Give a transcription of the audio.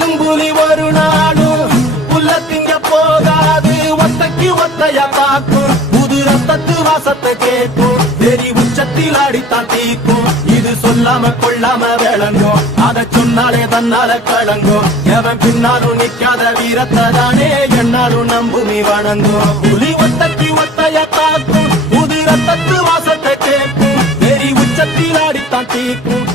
வெல்லும் புலி ஒரு நாளும் புல்ல திங்க போகாது ஒத்தைக்கு ஒத்தைய தாக்கும் புது ரத்தத்து வாசத்தை கேட்கும் வெறி உச்சத்தில் அடித்தான் தீக்கும் இது சொல்லாம கொள்ளாம விளங்கும் அதை சொன்னாலே தன்னால கலங்கும் எவன் பின்னாலும் நிக்காத வீரத்தை தானே என்னாலும் நம்புமி வணங்கும் புலி ஒத்தைக்கு ஒத்தைய தாக்கும் புது ரத்தத்து வாசத்தை கேட்கும் வெறி உச்சத்தில் அடித்தான் தீக்கும்